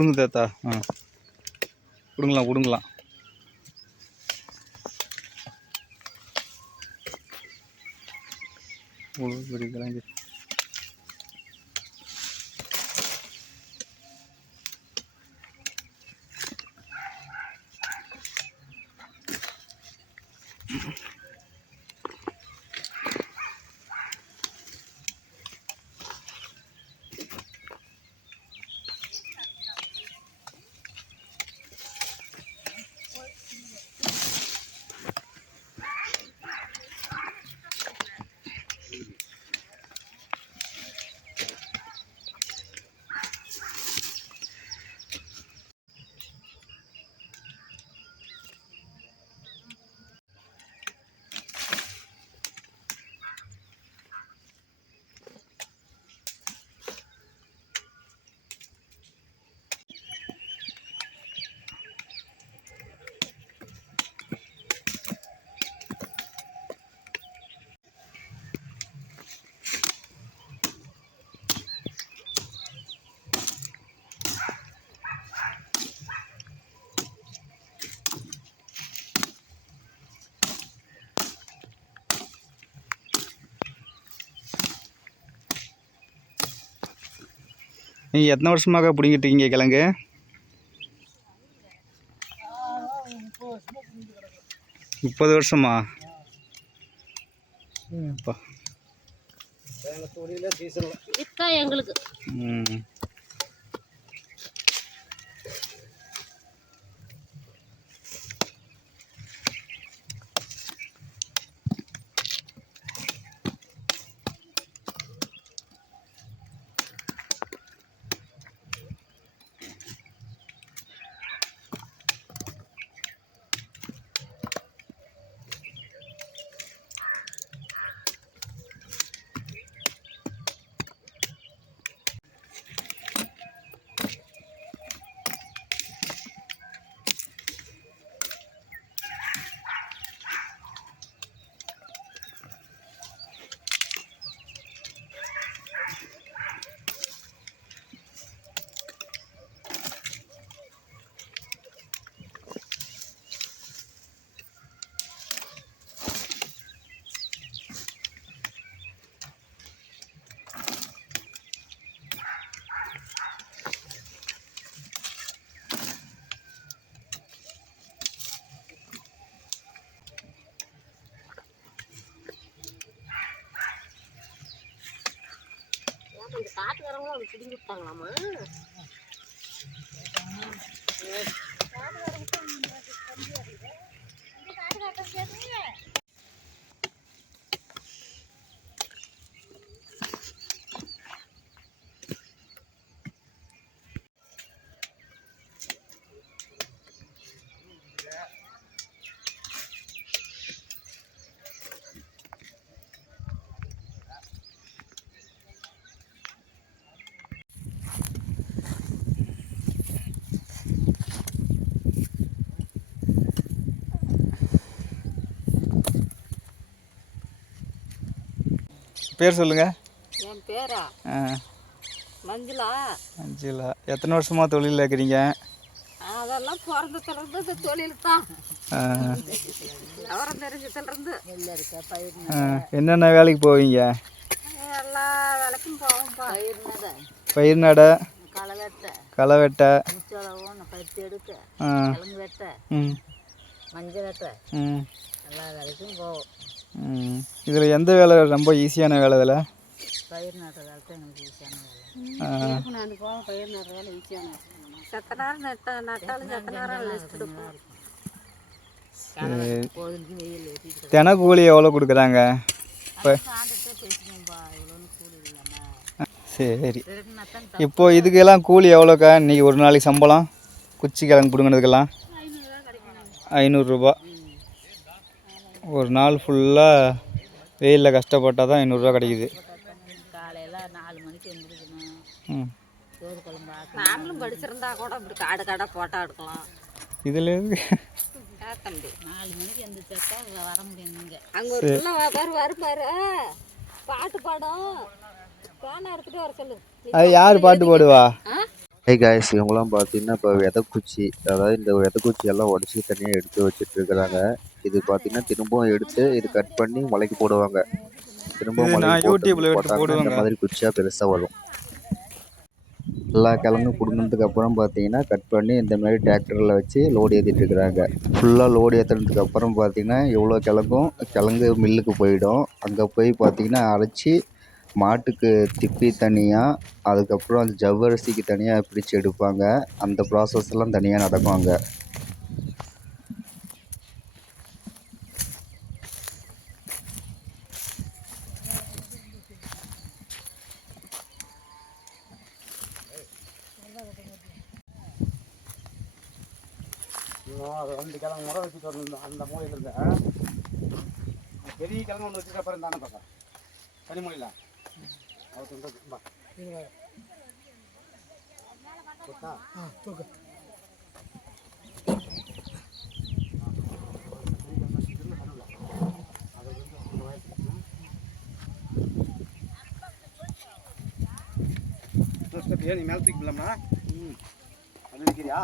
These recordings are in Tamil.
பிடுங்க தாத்தா. பிடுங்கலாம். பெரிய கிழங்கு. நீங்கள் எத்தனை வருஷமாக பிடிங்கிட்டு இருக்கீங்க கிழங்கு? 30 வருஷமா? எங்களுக்கு இந்த காட்டுக்காரங்களும் அது பிடிங்கி விட்டாங்களாமா. பேர் சொல்லுங்க. என் பேரா மஞ்சுளா. மஞ்சுளா. எத்தனை வருஷமா தொழிலில் இருக்கிறீங்க? அதெல்லாம் பிறந்ததுலேருந்து தொழில் தான். விவரம் தெரிஞ்சதுலேருந்து என்னென்ன வேலைக்கு போவீங்க? எல்லா வேலைக்கும் போவோம்ப்பா. பயிர் நட, களை வெட்ட, பருத்தி எடுக்க, கிழங்கு வெட்ட, மஞ்சள் வெட்ட, எல்லா வேலைக்கும் போவோம். இதில் எந்த வேலை ரொம்ப ஈஸியான வேலை? இதில் பயிர் நடுற வேலை தான் எங்களுக்கு ஈஸியான வேலை. நான் போவோம். பயிர் நடுற வேலை ஈஸியான வேலை. செத்த நேரம் நட்டாலும் செத்த நேரம் லிஸ்ட்டு தின கூலி எவ்வளோ கொடுக்குறாங்க? சரி, இப்போது இதுக்கெல்லாம் கூலி எவ்வளோக்கா? இன்றைக்கி ஒரு நாளைக்கு சம்பளம் குச்சி கிழங்கு பிடுங்கினதுக்கெல்லாம் 500 ரூபா. ஒரு நாள் ஃபுல்லாக வெயிலில் கஷ்டப்பட்டால் தான் 500 ரூபா கிடைக்குது. காலையில் 4 மணிக்கு எழுந்திரிக்கணும். சோறு குழம்பு நாமளும் படிச்சிருந்தா கூட இப்படி காடை போட்டால் எடுக்கலாம். இதில் தம்பி 4 மணிக்கு எழுந்திரிச்சாக்கா வர முடியும். நீங்கள் அங்கே ஒரு வருவார் பாட்டு பாடும். பேனா எடுத்துகிட்டு வர சொல்லு. அது யார் பாட்டு பாடுவா? ஹே காய்ஸ், இவங்களாம் பார்த்தீங்கன்னா இப்போ விதைக்குச்சி, அதாவது இந்த விதைக்குச்சியெல்லாம் உடச்சி தனியாக எடுத்து வச்சுட்டு இருக்கிறாங்க. இது பார்த்தீங்கன்னா திரும்பவும் எடுத்து இது கட் பண்ணி முளைக்கு போடுவாங்க. திரும்பவும் இது முளைக்கு நான் யூடியூப்ல எடுத்து போட்டாங்கன்னா இந்த போடுவேங்க. மாதிரி குச்சியாக பெருசாக வரும். எல்லா கிழங்கும் பிடுங்கினதுக்கு அப்புறம் பார்த்தீங்கன்னா கட் பண்ணி இந்த மாதிரி டிராக்டரில் வச்சு லோடு ஏற்றிட்டு இருக்கிறாங்க. ஃபுல்லாக லோடு ஏற்றுனதுக்கு அப்புறம் பார்த்தீங்கன்னா எவ்வளோ கிழங்கு மில்லுக்கு போயிடும். அங்கே போய் பார்த்தீங்கன்னா அரைச்சி மாட்டுக்கு திப்பி தனியாக, அதுக்கப்புறம் அந்த ஜவ்வரிசிக்கு தனியாக பிரித்து எடுப்பாங்க. அந்த ப்ராசஸ்லாம் தனியாக நடக்கும் அங்கே. ரெண்டு கிழங்கு முறை வச்சுட்டு வரணும். அந்த மூலையில் இருந்த பெரிய கிழங்கு ஒன்று வச்சுட்டு அப்புறம் தானே பார்க்க தனி மூலையில் தூக்கு. நீ மேலே தூக்கிக்கலாமா? அது நிற்கிறியா?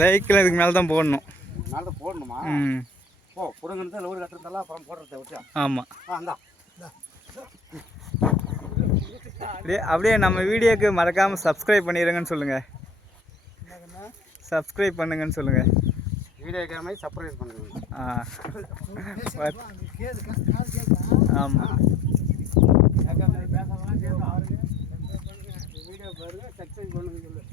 லைக்கில் இதுக்கு மேலே தான் போடணும். மேலே தான் போடணுமா? ஓ, புடுங்கிறது லோடு கட்டுறதெல்லாம் அப்புறம் போடுறத விட்டு. ஆமாம். இந்தா அப்படியே நம்ம வீடியோக்கு மறக்காமல் சப்ஸ்கிரைப் பண்ணிடுங்கன்னு சொல்லுங்கள். சப்ஸ்கிரைப் பண்ணுங்கன்னு சொல்லுங்கள். வீடியோ கேமை சர்ப்ரைஸ் பண்ணுங்க. ஆமாம். வீடியோ பாருங்க, சப்ஸ்கிரைப் பண்ணுங்க சொல்லு.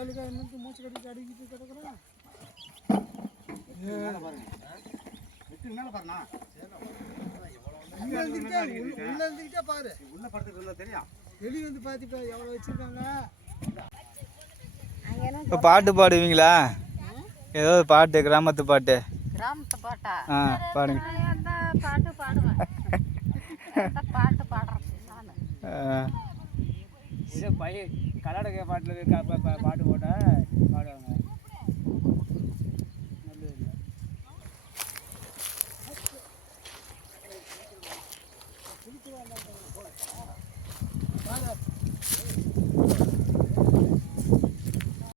ஏழுக்கா என்னத்து மூச்சு கட்டிட்டு அடிக்கிட்டு கிடக்குறேன். உள்ள இருந்துக்கிட்டே பாரு. உள்ள படுத்துட்டு இருந்தா தெரியும். வெளியே வந்து பார்த்துப்பா எவ்வளோ வச்சிருக்காங்க. இப்போ பாட்டு பாடுவீங்களா? ஏதாவது பாட்டு, கிராமத்து பாட்டு? கிராமத்து பாட்டா? பாடுங்க. பாட்டு பாடுவேன். பாட்டு பாடுறேன் நான். கர்நாடக பாட்டில் பாட்டு போட்டால் பாடுவாங்க.